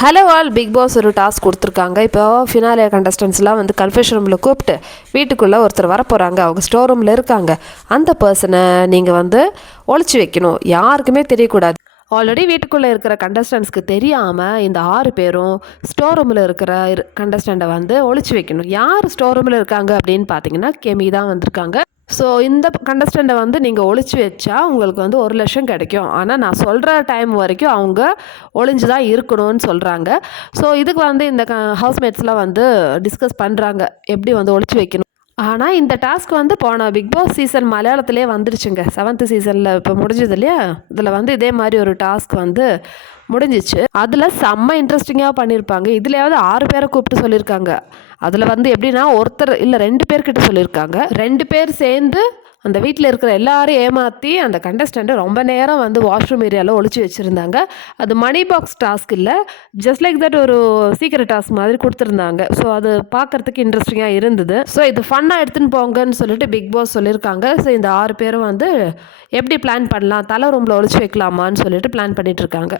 Hello all, big pass ஒரு task கொடுத்துருக்காங்க. இப்போ ஃபினாலே கண்டஸ்டன்ஸ்லாம் வந்து கன்ஃபெஷன் ரூமில் கூப்பிட்டு வீட்டுக்குள்ளே ஒருத்தர் வரப்போகிறாங்க. அவங்க ஸ்டோர் ரூமில் இருக்காங்க. அந்த பர்சனை நீங்கள் வந்து ஒழிச்சு வைக்கணும், யாருக்குமே தெரியக்கூடாது. ஆல்ரெடி வீட்டுக்குள்ளே இருக்கிற கண்டஸ்டன்ஸ்க்கு தெரியாமல் இந்த 6 பேரும் ஸ்டோர் ரூமில் இருக்கிற கண்டஸ்டண்ட்டை வந்து ஒழிச்சு வைக்கணும். யார் ஸ்டோர் ரூமில் இருக்காங்க அப்படின்னு பார்த்தீங்கன்னா கெமி தான் வந்திருக்காங்க. ஸோ இந்த கண்டஸ்டண்ட்டை வந்து நீங்கள் ஒழிச்சு வச்சா உங்களுக்கு வந்து 1,00,000 கிடைக்கும். ஆனால் நான் சொல்கிற டைம் வரைக்கும் அவங்க ஒளிஞ்சு தான் இருக்கணும்னு சொல்கிறாங்க. ஸோ இதுக்கு வந்து இந்த ஹவுஸ்மேட்ஸ்லாம் வந்து டிஸ்கஸ் பண்ணுறாங்க எப்படி வந்து ஒழிச்சு வைக்கணும். ஆனால் இந்த டாஸ்க் வந்து போன பிக் பாஸ் சீசன் மலையாளத்திலே வந்துடுச்சுங்க. 7th சீசனில் இப்போ முடிஞ்சது இல்லையா, இதில் வந்து இதே மாதிரி ஒரு டாஸ்க் வந்து முடிஞ்சிச்சு. அதில் செம்ம இன்ட்ரெஸ்டிங்காக பண்ணியிருப்பாங்க. இதுலையாவது 6 பேரை கூப்பிட்டு சொல்லியிருக்காங்க. அதில் வந்து எப்படின்னா ஒருத்தர் இல்லை 2 பேர்கிட்ட சொல்லியிருக்காங்க. 2 பேர் சேர்ந்து அந்த வீட்டில் இருக்கிற எல்லாரையும் ஏமாற்றி அந்த கண்டஸ்டண்ட்டை ரொம்ப நேரம் வந்து வாஷ்ரூம் ஏரியாவில் ஒழிச்சு வச்சுருந்தாங்க. அது மணி பாக்ஸ் டாஸ்க் இல்லை, ஜஸ்ட் லைக் தட் ஒரு சீக்கிரம் டாஸ்க் மாதிரி கொடுத்துருந்தாங்க. ஸோ அது பார்க்குறதுக்கு இன்ட்ரெஸ்டிங்காக இருந்தது. ஸோ இது ஃபன்னாக எடுத்துன்னு போங்கன்னு சொல்லிட்டு பிக் பாஸ் சொல்லியிருக்காங்க. ஸோ இந்த 6 பேரும் வந்து எப்படி பிளான் பண்ணலாம், தலை ரூமில் ஒழிச்சு வைக்கலாமான்னு சொல்லிட்டு பிளான் பண்ணிகிட்ருக்காங்க.